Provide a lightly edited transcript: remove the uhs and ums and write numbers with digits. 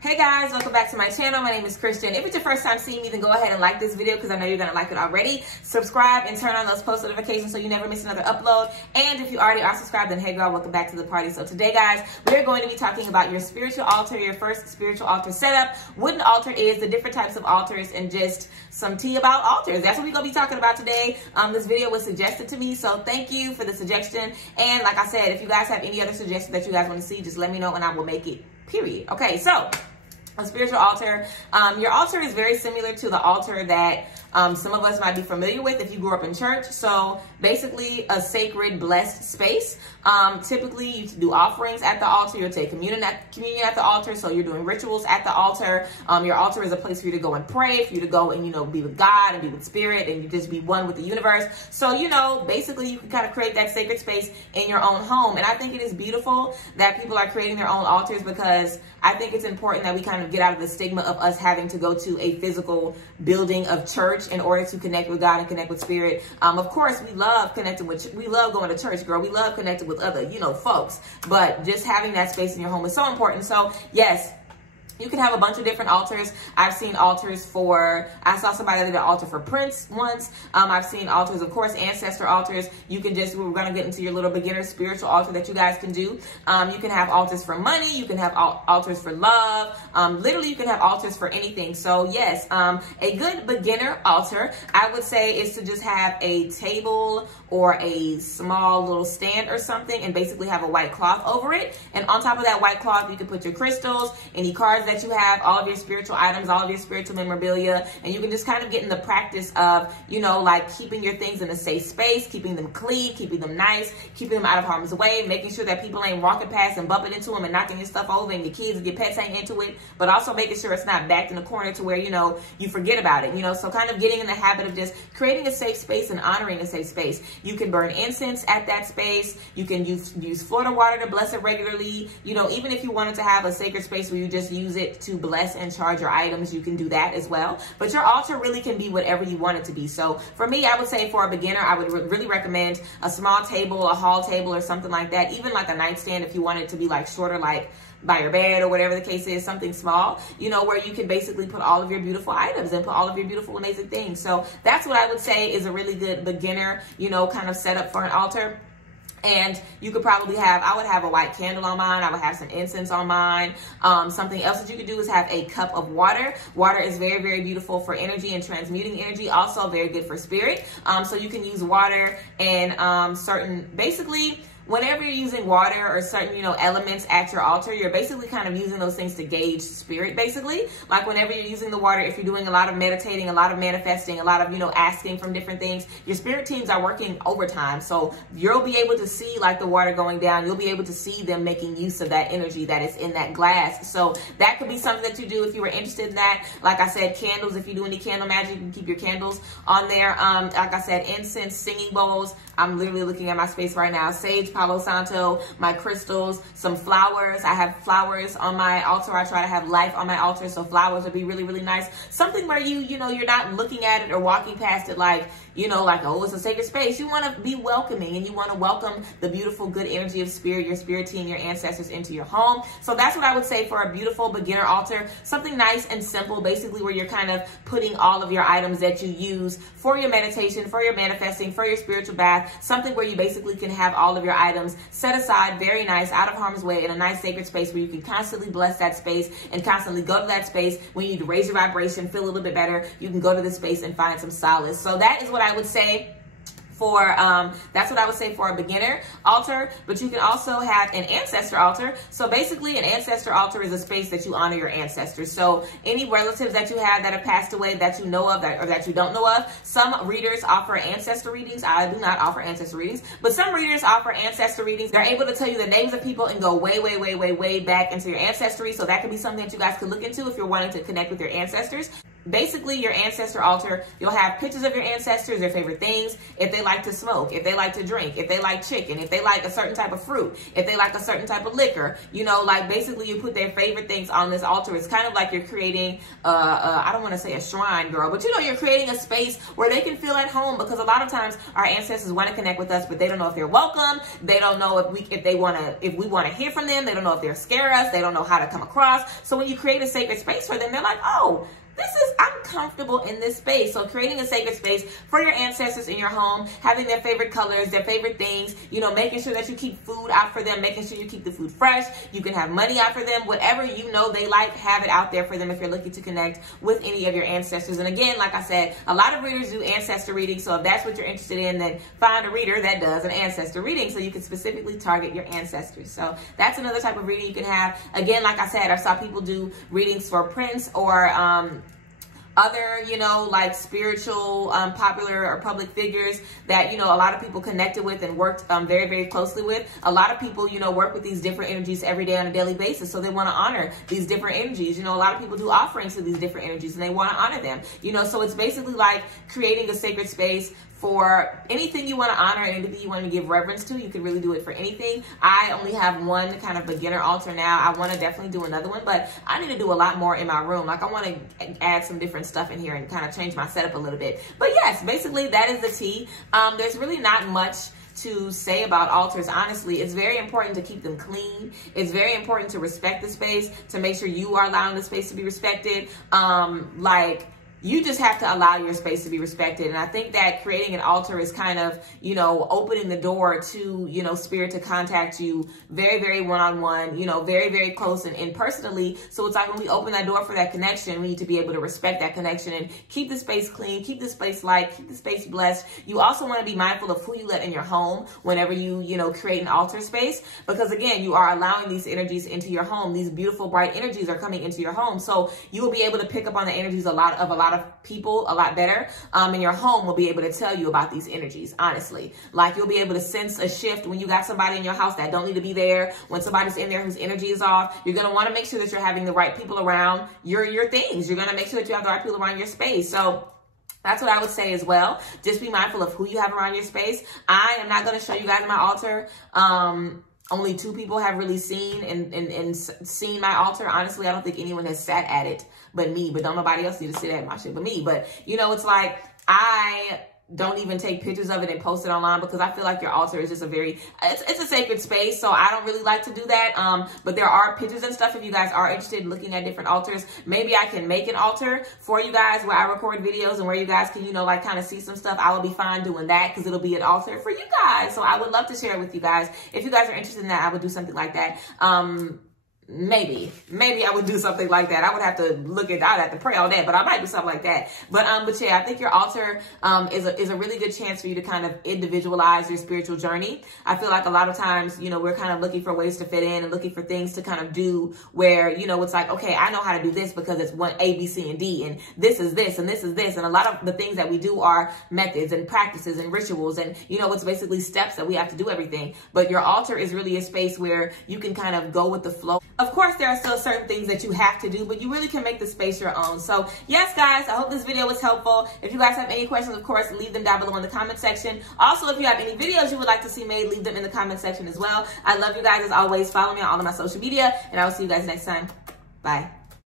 Hey guys, welcome back to my channel. My name is Christian. If it's your first time seeing me, then go ahead and like this video because I know you're going to like it already. Subscribe and turn on those post notifications so you never miss another upload. And if you already are subscribed, then hey girl, welcome back to the party. So today guys, we're going to be talking about your spiritual altar, your first spiritual altar setup, what an altar is, the different types of altars, and just some tea about altars. That's what we're going to be talking about today. This video was suggested to me, so thank you for the suggestion. And like I said, if you guys have any other suggestions that you guys want to see, just let me know and I will make it, period. Okay, so a spiritual altar. Your altar is very similar to the altar that some of us might be familiar with if you grew up in church. So basically a sacred, blessed space. Typically you do offerings at the altar. You'll take communion at the altar. So you're doing rituals at the altar. Your altar is a place for you to go and pray, for you to go and, be with God and be with spirit and you just be one with the universe. So, basically you can kind of create that sacred space in your own home. And I think it is beautiful that people are creating their own altars because I think it's important that we kind of get out of the stigma of us having to go to a physical building of church in order to connect with God and connect with spirit. Of course, we love we love going to church, girl. We love connecting with other, folks, but just having that space in your home is so important. So yes, you can have a bunch of different altars. I've seen altars I saw somebody that did an altar for Prince once. I've seen altars, of course, ancestor altars. You can we're going to get into your little beginner spiritual altar that you guys can do. You can have altars for money. You can have altars for love. Literally, you can have altars for anything. So yes, a good beginner altar, I would say, is to just have a table or a small little stand or something and basically have a white cloth over it. And on top of that white cloth, you can put your crystals, any cards that you have, all of your spiritual items, all of your spiritual memorabilia, and you can just kind of get in the practice of, like keeping your things in a safe space, keeping them clean, keeping them nice, keeping them out of harm's way, making sure that people ain't walking past and bumping into them and knocking your stuff over and your kids and your pets ain't into it, but also making sure it's not backed in the corner to where, you forget about it, so kind of getting in the habit of just creating a safe space and honoring a safe space. You can burn incense at that space. You can use Florida water to bless it regularly. Even if you wanted to have a sacred space where you just use it to bless and charge your items, you can do that as well. But your altar really can be whatever you want it to be. So for me, I would say for a beginner, I would really recommend a small table, a hall table or something like that. Even like a nightstand if you want it to be like shorter, like by your bed or whatever the case is, something small, where you can basically put all of your beautiful items and put all of your beautiful, amazing things. So that's what I would say is a really good beginner, kind of setup for an altar. And you could probably I would have a white candle on mine. I would have some incense on mine. Something else that you could do is have a cup of water. Water is very, very beautiful for energy and transmuting energy. Also very good for spirit. So you can use water and basically, whenever you're using water or certain, elements at your altar, you're basically kind of using those things to gauge spirit, basically. Like whenever you're using the water, if you're doing a lot of meditating, a lot of manifesting, a lot of, asking from different things, your spirit teams are working overtime. So you'll be able to see like the water going down. You'll be able to see them making use of that energy that is in that glass. So that could be something that you do if you were interested in that. Like I said, candles, if you do any candle magic, you can keep your candles on there. Like I said, incense, singing bowls. I'm literally looking at my space right now. Sage, Palo Santo, my crystals, some flowers. I have flowers on my altar. I try to have life on my altar, so flowers would be really, really nice. Something where you're not looking at it or walking past it like, like, oh, it's a sacred space. You want to be welcoming and you want to welcome the beautiful, good energy of spirit, your spirit team, your ancestors into your home. So that's what I would say for a beautiful beginner altar. Something nice and simple, basically where you're kind of putting all of your items that you use for your meditation, for your manifesting, for your spiritual bath, something where you basically can have all of your items set aside, very nice, out of harm's way, in a nice sacred space where you can constantly bless that space and constantly go to that space. When you need to raise your vibration, feel a little bit better, you can go to this space and find some solace. So that is what I would say for that's what I would say for a beginner altar. But you can also have an ancestor altar. So basically an ancestor altar is a space that you honor your ancestors. So any relatives that you have that have passed away that you know of or that you don't know of. Some readers offer ancestor readings. I do not offer ancestor readings, but some readers offer ancestor readings. They're able to tell you the names of people and go way, way, way, way, way back into your ancestry. So that could be something that you guys could look into if you're wanting to connect with your ancestors. basically your ancestor altar, you'll have pictures of your ancestors, their favorite things, if they like to smoke, if they like to drink, if they like chicken, if they like a certain type of fruit, if they like a certain type of liquor, you know, like basically you put their favorite things on this altar. It's kind of like you're creating, I don't want to say a shrine, girl, but you know, you're creating a space where they can feel at home, because a lot of times our ancestors want to connect with us, but they don't know if they're welcome. They don't know if we want to hear from them. They don't know if they're scare us. They don't know how to come across. So when you create a sacred space for them, they're like, oh, I'm comfortable in this space. So creating a sacred space for your ancestors in your home, having their favorite colors, their favorite things, you know, making sure that you keep food out for them, making sure you keep the food fresh. You can have money out for them, whatever you know they like, have it out there for them if you're looking to connect with any of your ancestors. And again, like I said, a lot of readers do ancestor readings. So if that's what you're interested in, then find a reader that does an ancestor reading so you can specifically target your ancestors. So that's another type of reading you can have. Again, like I said, I saw people do readings for Prince or other, you know, like spiritual, popular or public figures that, you know, a lot of people connected with and worked very, very closely with. A lot of people, you know, work with these different energies every day on a daily basis. So they want to honor these different energies. You know, a lot of people do offerings to these different energies and they want to honor them, you know, so it's basically like creating a sacred space for anything you want to honor and anything you want to give reverence to. You can really do it for anything. I only have one kind of beginner altar now. I want to definitely do another one, but I need to do a lot more in my room. Like I want to add some different stuff in here and kind of change my setup a little bit. But yes, basically that is the tea. There's really not much to say about altars. Honestly, it's very important to keep them clean. It's very important to respect the space, to make sure you are allowing the space to be respected. You just have to allow your space to be respected. And I think that creating an altar is kind of, you know, opening the door to, you know, spirit to contact you very, very one-on-one, you know, very, very close and personally. So it's like when we open that door for that connection, we need to be able to respect that connection and keep the space clean, keep the space light, keep the space blessed. You also want to be mindful of who you let in your home whenever you know, create an altar space, because again, you are allowing these energies into your home. These beautiful, bright energies are coming into your home. So you will be able to pick up on the energies of a lot of people a lot better. And your home will be able to tell you about these energies, honestly. Like you'll be able to sense a shift when you got somebody in your house that don't need to be there. When somebody's in there whose energy is off, you're going to want to make sure that you're having the right people around your things. You're going to make sure that you have the right people around your space. So that's what I would say as well. Just be mindful of who you have around your space. I am not going to show you guys my altar. Only 2 people have really seen and seen my altar. Honestly, I don't think anyone has sat at it but me. But don't nobody else need to sit at my shit but me. But, you know, it's like I don't even take pictures of it and post it online, because I feel like your altar is just it's a sacred space. So I don't really like to do that. But there are pictures and stuff if you guys are interested in looking at different altars. Maybe I can make an altar for you guys where I record videos and where you guys can, you know, like kind of see some stuff. I will be fine doing that because it'll be an altar for you guys. So I would love to share it with you guys. If you guys are interested in that, I would do something like that. Maybe I would do something like that. I would have to I'd have to pray on that, but I might do something like that. But yeah, I think your altar is a really good chance for you to kind of individualize your spiritual journey. I feel like a lot of times, you know, we're kind of looking for ways to fit in and looking for things to kind of do where, you know, it's like, okay, I know how to do this because it's one A, B, C, and D, and this is this, and this is this. And a lot of the things that we do are methods and practices and rituals, and, you know, it's basically steps that we have to do everything. But your altar is really a space where you can kind of go with the flow. Of course, there are still certain things that you have to do, but you really can make the space your own. So yes, guys, I hope this video was helpful. If you guys have any questions, of course, leave them down below in the comment section. Also, if you have any videos you would like to see made, leave them in the comment section as well. I love you guys as always. Follow me on all of my social media, and I will see you guys next time. Bye.